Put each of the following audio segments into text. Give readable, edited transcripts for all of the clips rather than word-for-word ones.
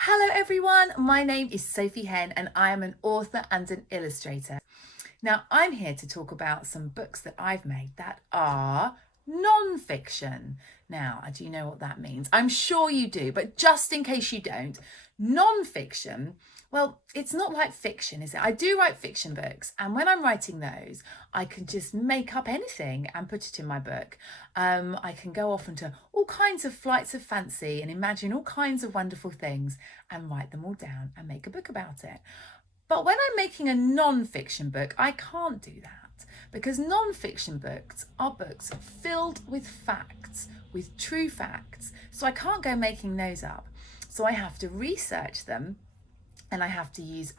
Hello everyone, my name is Sophy Henn and I am an author and an illustrator. Now I'm here to talk about some books that I've made that are non-fiction. Now, do you know what that means? I'm sure you do, but just in case you don't, non-fiction, well, it's not like fiction, is it? I do write fiction books, and when I'm writing those, I can just make up anything and put it in my book. I can go off into all kinds of flights of fancy and imagine all kinds of wonderful things and write them all down and make a book about it. But when I'm making a non-fiction book, I can't do that because non-fiction books are books filled with facts, with true facts. So I can't go making those up. So I have to research them, and I have to use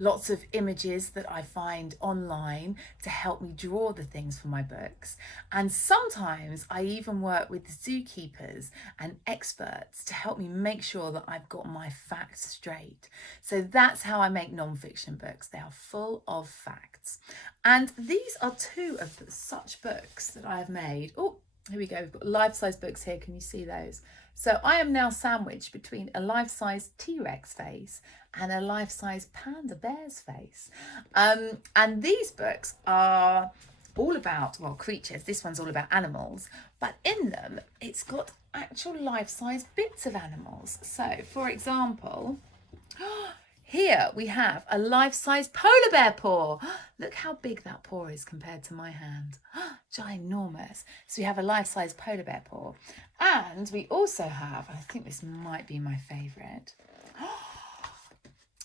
lots of images that I find online to help me draw the things for my books. And sometimes I even work with zookeepers and experts to help me make sure that I've got my facts straight. So that's how I make non-fiction books. They are full of facts. And these are two of such books that I have made. Oh, here we go. We've got life-size books here. Can you see those? So I am now sandwiched between a life-size T-Rex face and a life-size panda bear's face. And these books are all about, well, creatures. This one's all about animals, but in them, it's got actual life-size bits of animals. So, for example, here we have a life-size polar bear paw. Look how big that paw is compared to my hand. Ginormous. So we have a life-size polar bear paw. And we also have, I think this might be my favourite,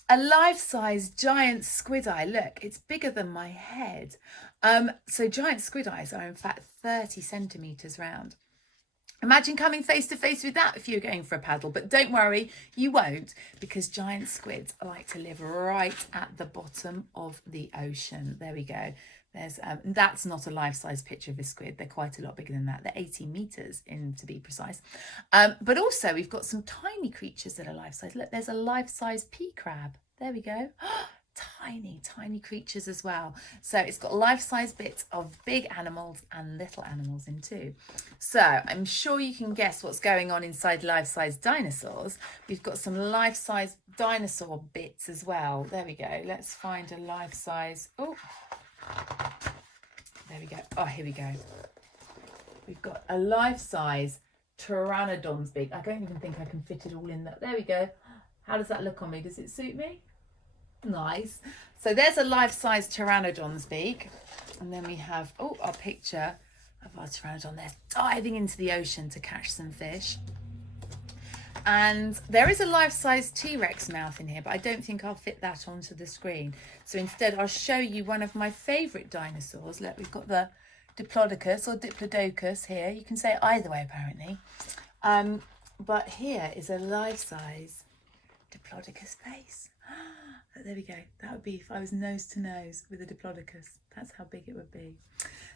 a life-size giant squid eye. Look, it's bigger than my head. So giant squid eyes are in fact 30 centimetres round. Imagine coming face to face with that if you're going for a paddle, but don't worry, you won't, because giant squids like to live right at the bottom of the ocean. There we go. There's that's not a life-size picture of a squid. They're quite a lot bigger than that. They're 18 meters in, to be precise. But also we've got some tiny creatures that are life-size. Look, there's a life-size pea crab. There we go. Tiny creatures as well. So it's got life-size bits of big animals and little animals in too. So I'm sure you can guess what's going on inside life-size dinosaurs. We've got some life-size dinosaur bits as well. There we go. Let's find a life-size. Oh, there we go. Oh, here we go. We've got a life-size pteranodon's beak. I don't even think I can fit it all in there. There we go. How does that look on me? Does it suit me? Nice. So there's a life-size pteranodon's beak, and then we have our picture of our pteranodon. They're diving into the ocean to catch some fish, and there is a life-size T-Rex mouth in here, but I don't think I'll fit that onto the screen. So instead I'll show you one of my favorite dinosaurs. Look, we've got the Diplodocus or Diplodocus here. You can say it either way apparently, but here is a life-size Diplodocus face. There we go. That would be if I was nose to nose with a Diplodocus. That's how big it would be.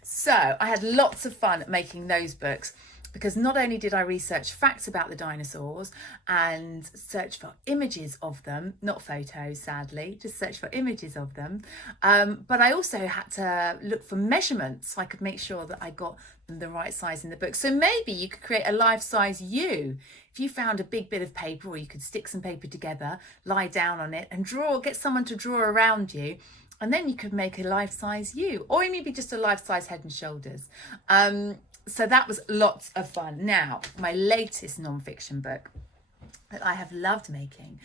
So I had lots of fun making those books because not only did I research facts about the dinosaurs and search for images of them, not photos sadly, just search for images of them, but I also had to look for measurements so I could make sure that I got the right size in the book. So maybe you could create a life-size you. If you found a big bit of paper, or you could stick some paper together, lie down on it and get someone to draw around you, and then you could make a life-size you, or maybe just a life-size head and shoulders. So that was lots of fun. Now, my latest non-fiction book that I have loved making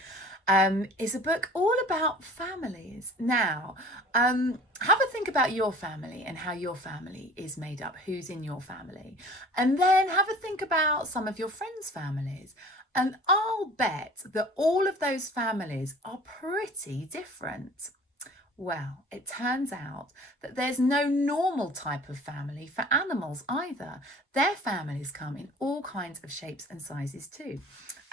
is a book all about families. Now, have a think about your family and how your family is made up, who's in your family. And then have a think about some of your friends' families. And I'll bet that all of those families are pretty different. Well, it turns out that there's no normal type of family for animals either. Their families come in all kinds of shapes and sizes too.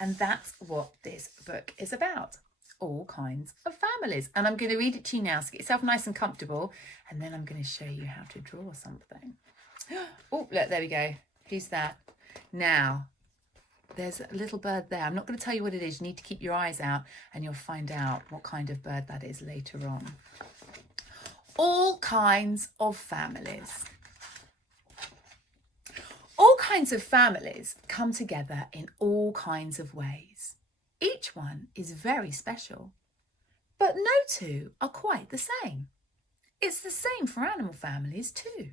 And that's what this book is about. All kinds of families. And I'm going to read it to you now, so get yourself nice and comfortable. And then I'm going to show you how to draw something. Oh, look, there we go. Who's that? Now, there's a little bird there. I'm not going to tell you what it is. You need to keep your eyes out and you'll find out what kind of bird that is later on. All kinds of families. All kinds of families come together in all kinds of ways. Each one is very special, but no two are quite the same. It's the same for animal families too.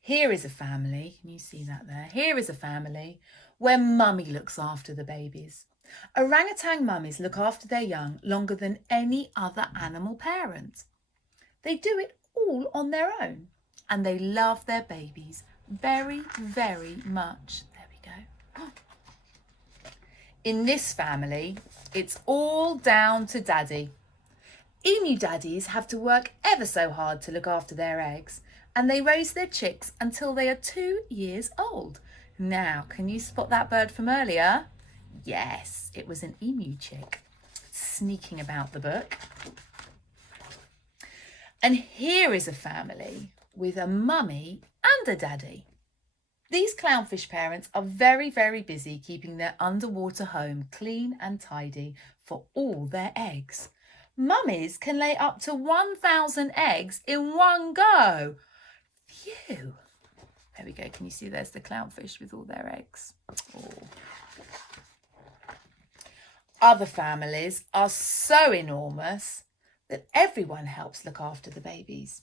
Here is a family, can you see that there? Here is a family where mummy looks after the babies. Orangutan mummies look after their young longer than any other animal parent. They do it all on their own and they love their babies very, very much. There we go. In this family, it's all down to Daddy. Emu daddies have to work ever so hard to look after their eggs, and they raise their chicks until they are 2 years old. Now, can you spot that bird from earlier? Yes, it was an emu chick sneaking about the book. And here is a family with a mummy and a daddy. These clownfish parents are very, very busy keeping their underwater home clean and tidy for all their eggs. Mummies can lay up to 1,000 eggs in one go. Phew. There we go. Can you see there's the clownfish with all their eggs? Oh. Other families are so enormous that everyone helps look after the babies.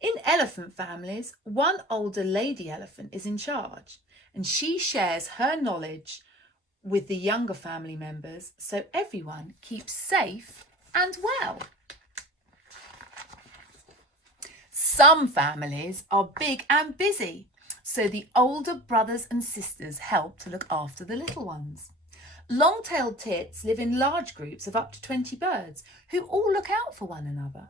In elephant families, one older lady elephant is in charge and she shares her knowledge with the younger family members so everyone keeps safe and well. Some families are big and busy, so the older brothers and sisters help to look after the little ones. Long-tailed tits live in large groups of up to 20 birds who all look out for one another.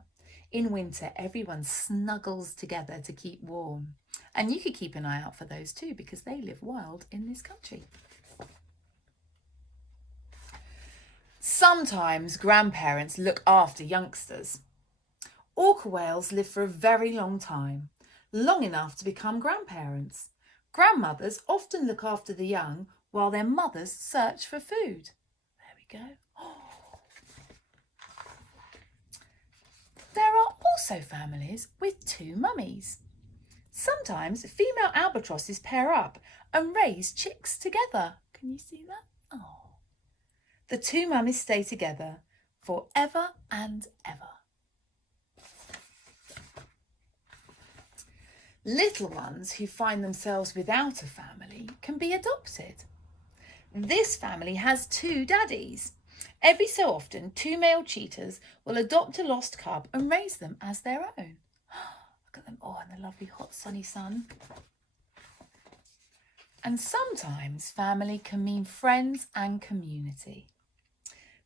In winter, everyone snuggles together to keep warm. And you could keep an eye out for those too because they live wild in this country. Sometimes grandparents look after youngsters. Orca whales live for a very long time, long enough to become grandparents. Grandmothers often look after the young while their mothers search for food. There we go. There are also families with 2 mummies. Sometimes female albatrosses pair up and raise chicks together. Can you see that? Oh. The 2 mummies stay together forever and ever. Little ones who find themselves without a family can be adopted. This family has 2 daddies. Every so often, 2 male cheetahs will adopt a lost cub and raise them as their own. Look at them, oh, in the lovely hot sunny sun. And sometimes family can mean friends and community.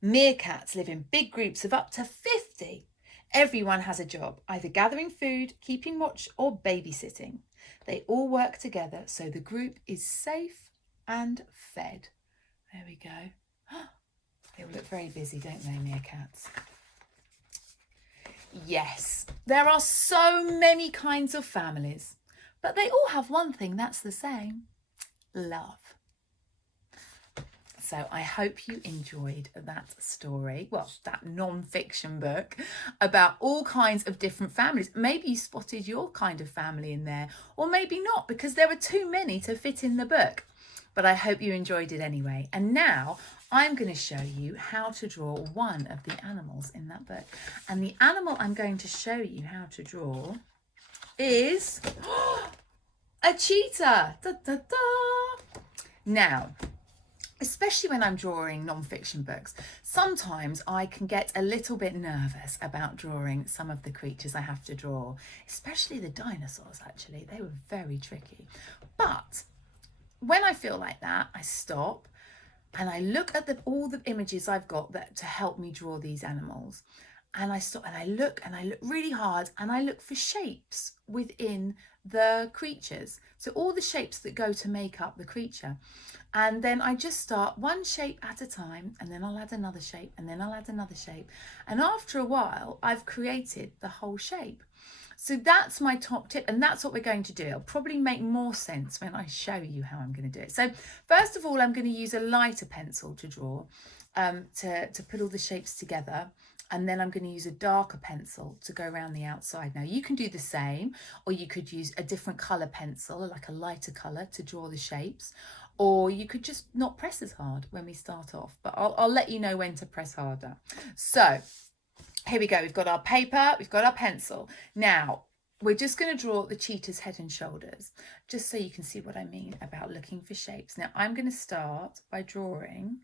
Meerkats live in big groups of up to 50. Everyone has a job, either gathering food, keeping watch, or babysitting. They all work together so the group is safe and fed. There we go. They all look very busy, don't they, meerkats? Yes, there are so many kinds of families, but they all have one thing that's the same: love. So I hope you enjoyed that story, well, that non-fiction book about all kinds of different families. Maybe you spotted your kind of family in there, or maybe not, because there were too many to fit in the book. But I hope you enjoyed it anyway. And now I'm going to show you how to draw one of the animals in that book. And the animal I'm going to show you how to draw is a cheetah. Da, da, da. Now, especially when I'm drawing non-fiction books, sometimes I can get a little bit nervous about drawing some of the creatures I have to draw, especially the dinosaurs, actually. They were very tricky. But when I feel like that, I stop and I look at all the images I've got that to help me draw these animals. And I stop and I look really hard and I look for shapes within the creatures. So all the shapes that go to make up the creature. And then I just start one shape at a time, and then I'll add another shape, and then I'll add another shape. And after a while, I've created the whole shape. So that's my top tip, and that's what we're going to do. It'll probably make more sense when I show you how I'm going to do it. So first of all, I'm going to use a lighter pencil to draw, to put all the shapes together. And then I'm going to use a darker pencil to go around the outside. Now you can do the same, or you could use a different colour pencil, like a lighter colour, to draw the shapes, or you could just not press as hard when we start off, but I'll let you know when to press harder. So here we go. We've got our paper, we've got our pencil. Now we're just going to draw the cheetah's head and shoulders, just so you can see what I mean about looking for shapes. Now I'm going to start by drawing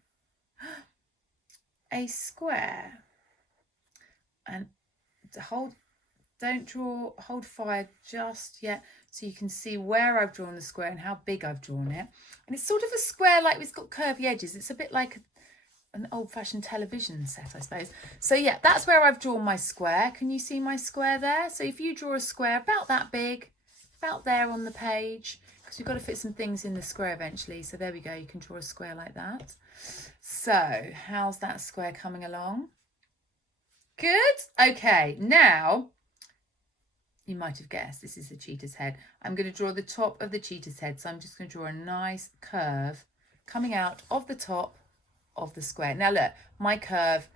a square. And hold fire just yet, so you can see where I've drawn the square and how big I've drawn it. And it's sort of a square, like it's got curvy edges. It's a bit like an old-fashioned television set, I suppose. So yeah, that's where I've drawn my square. Can you see my square there? So if you draw a square about that big, about there on the page, because we've got to fit some things in the square eventually. So there we go, you can draw a square like that. So how's that square coming along? Good. Okay, now you might have guessed this is the cheetah's head. I'm going to draw the top of the cheetah's head. So I'm just going to draw a nice curve coming out of the top of the square. Now look, my curve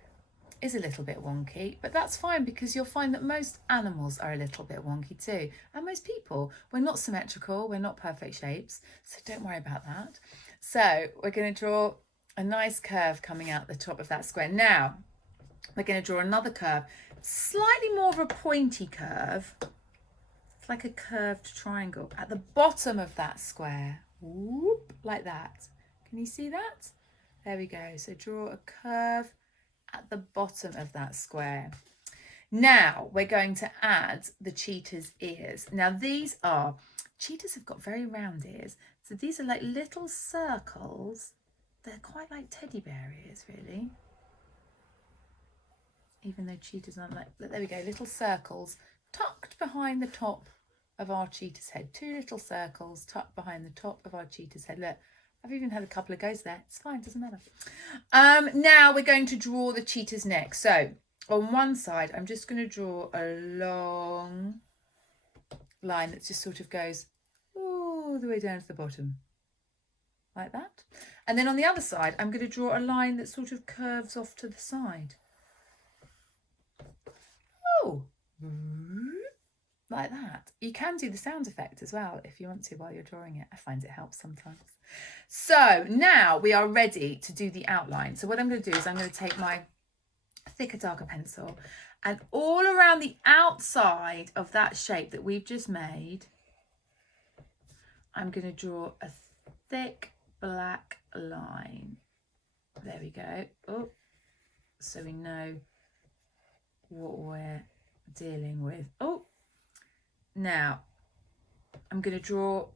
is a little bit wonky, but that's fine, because you'll find that most animals are a little bit wonky too. And most people, we're not symmetrical, we're not perfect shapes. So don't worry about that. So we're going to draw a nice curve coming out the top of that square. Now, we're going to draw another curve, slightly more of a pointy curve. It's like a curved triangle at the bottom of that square. Whoop, like that. Can you see that? There we go. So draw a curve at the bottom of that square. Now we're going to add the cheetah's ears. Now cheetahs have got very round ears. So these are like little circles. They're quite like teddy bear ears, really. Even though cheetahs aren't like, there we go, little circles tucked behind the top of our cheetah's head. 2 little circles tucked behind the top of our cheetah's head. Look, I've even had a couple of goes there. It's fine, doesn't matter. Now we're going to draw the cheetah's neck. So on one side, I'm just going to draw a long line that just sort of goes all the way down to the bottom, like that. And then on the other side, I'm going to draw a line that sort of curves off to the side. Like that. You can do the sound effect as well if you want to while you're drawing it. I find it helps sometimes. So now we are ready to do the outline. So what I'm going to do is I'm going to take my thicker, darker pencil, and all around the outside of that shape that we've just made, I'm going to draw a thick black line. There we go. Oh, so we know what we're dealing with. Oh, now I'm going to draw,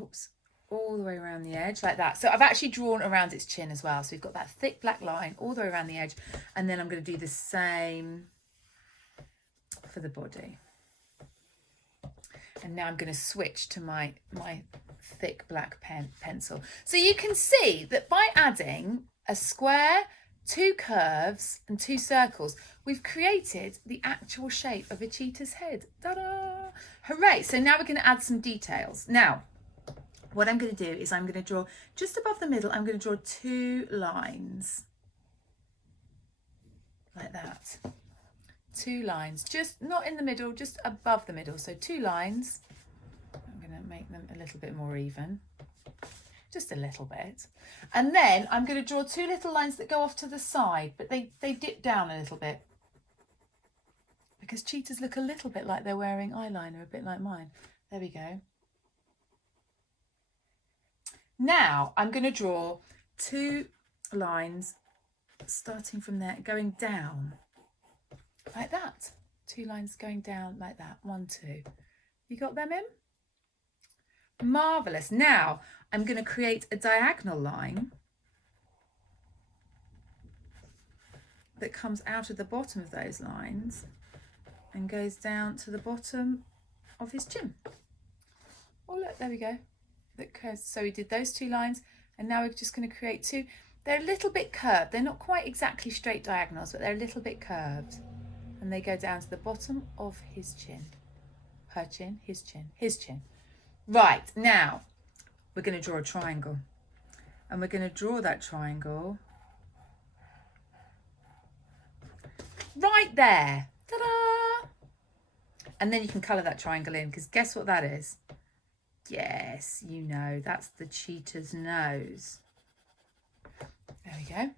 oops, all the way around the edge like that. So I've actually drawn around its chin as well. So we've got that thick black line all the way around the edge, and then I'm going to do the same for the body. And now I'm going to switch to my thick black pencil. So you can see that by adding a square, 2 curves and 2 circles, we've created the actual shape of a cheetah's head. Ta-da! Hooray! So now we're going to add some details. Now, what I'm going to do is I'm going to draw just above the middle. I'm going to draw 2 lines like that. 2 lines, just not in the middle, just above the middle. So 2 lines. I'm going to make them a little bit more even. Just a little bit. And then I'm going to draw 2 little lines that go off to the side, but they dip down a little bit, because cheetahs look a little bit like they're wearing eyeliner, a bit like mine. There we go. Now I'm going to draw 2 lines starting from there, going down like that. 2 lines going down like that. 1, 2. You got them in? Marvellous. Now I'm going to create a diagonal line that comes out of the bottom of those lines and goes down to the bottom of his chin. Oh look, there we go. So we did those 2 lines, and now we're just going to create 2. They're a little bit curved. They're not quite exactly straight diagonals, but they're a little bit curved. And they go down to the bottom of his chin. Her chin, his chin, his chin. Right, now we're going to draw a triangle. And we're going to draw that triangle right there. Ta-da! And then you can colour that triangle in, because guess what that is? Yes, you know, that's the cheetah's nose. There we go.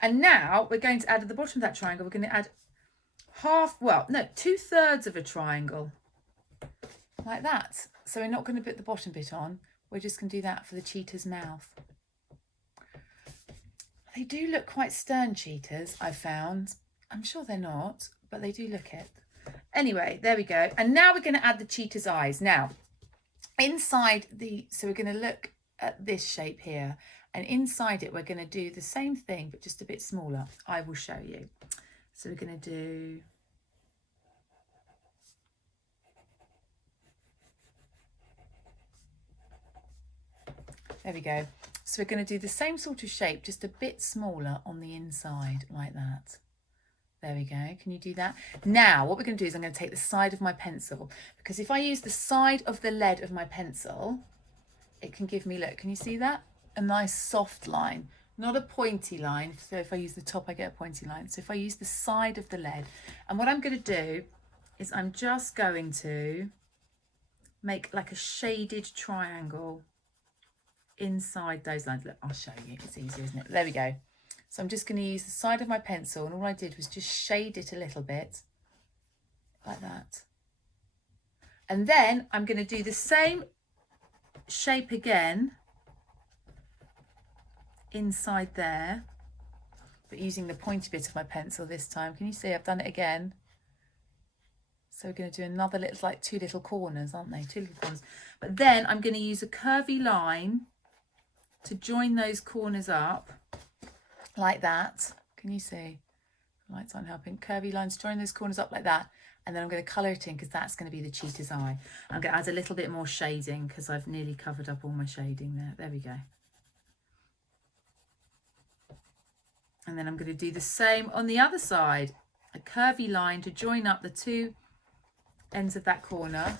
And now we're going to add at the bottom of that triangle, we're going to add 2/3 of a triangle, like that. So we're not going to put the bottom bit on, we're just going to do that for the cheetah's mouth. They do look quite stern, cheetahs, I've found. I'm sure they're not, but they do look it. Anyway, there we go. And now we're going to add the cheetah's eyes. Now, inside so we're going to look at this shape here, and inside it we're going to do the same thing but just a bit smaller. I will show you. So we're going to do there we go. So we're going to do the same sort of shape, just a bit smaller on the inside, like that. There we go. Can you do that? Now, what we're going to do is I'm going to take the side of my pencil, because if I use the side of the lead of my pencil, it can give me, look, can you see that? A nice soft line, not a pointy line. So if I use the top, I get a pointy line. So if I use the side of the lead, and what I'm going to do is I'm just going to make like a shaded triangle inside those lines. Look, I'll show you. It's easier, isn't it? There we go. So I'm just going to use the side of my pencil, and all I did was just shade it a little bit, like that. And then I'm going to do the same shape again inside there, but using the pointy bit of my pencil this time. Can you see I've done it again? So we're going to do another little, like 2 little corners, aren't they? 2 little corners. But then I'm going to use a curvy line to join those corners up, like that. Can you see? The lights aren't helping. Curvy lines, join those corners up like that. And then I'm going to colour it in, because that's going to be the cheetah's eye. I'm going to add a little bit more shading, because I've nearly covered up all my shading there. There we go. And then I'm going to do the same on the other side. A curvy line to join up the 2 ends of that corner.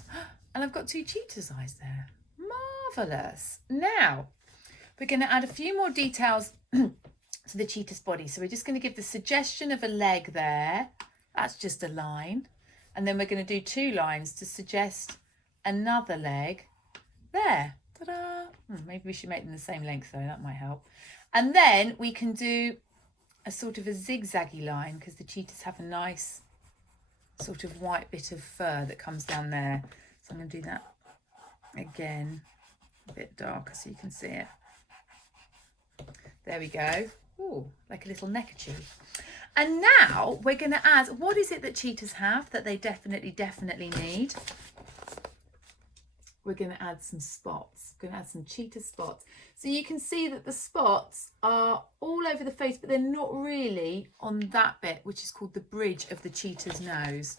And I've got 2 cheetah's eyes there. Marvellous. Now, we're going to add a few more details to the cheetah's body. So we're just going to give the suggestion of a leg there. That's just a line. And then we're going to do 2 lines to suggest another leg there. Ta-da! Maybe we should make them the same length though, that might help. And then we can do a sort of a zigzaggy line, because the cheetahs have a nice sort of white bit of fur that comes down there. So I'm going to do that again, a bit darker so you can see it. There we go. Ooh, like a little neckerchief. And now we're going to add, what is it that cheetahs have that they definitely need? We're going to add some spots. We're going to add some cheetah spots. So you can see that the spots are all over the face, but they're not really on that bit, which is called the bridge of the cheetah's nose.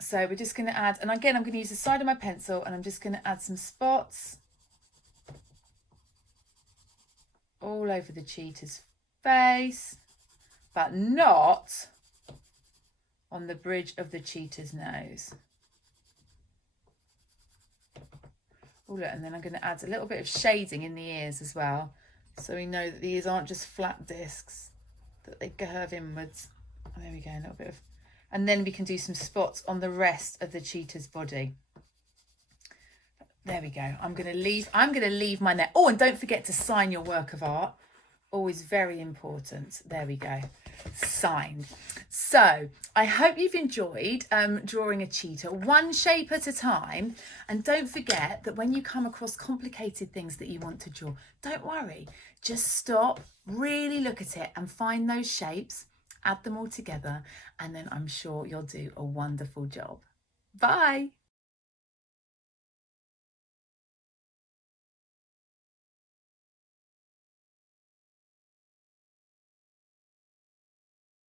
So we're just going to add, and again, I'm going to use the side of my pencil, and I'm just going to add some spots all over the cheetah's face, but not on the bridge of the cheetah's nose. Oh, look, and then I'm going to add a little bit of shading in the ears as well, so we know that the ears aren't just flat discs, that they curve inwards. Oh, there we go, a little bit of, and then we can do some spots on the rest of the cheetah's body. There we go. I'm going to leave my neck. Oh, and don't forget to sign your work of art. Always very important. There we go. Signed. So I hope you've enjoyed drawing a cheetah, one shape at a time. And don't forget that when you come across complicated things that you want to draw, don't worry. Just stop, really look at it and find those shapes, add them all together, and then I'm sure you'll do a wonderful job. Bye.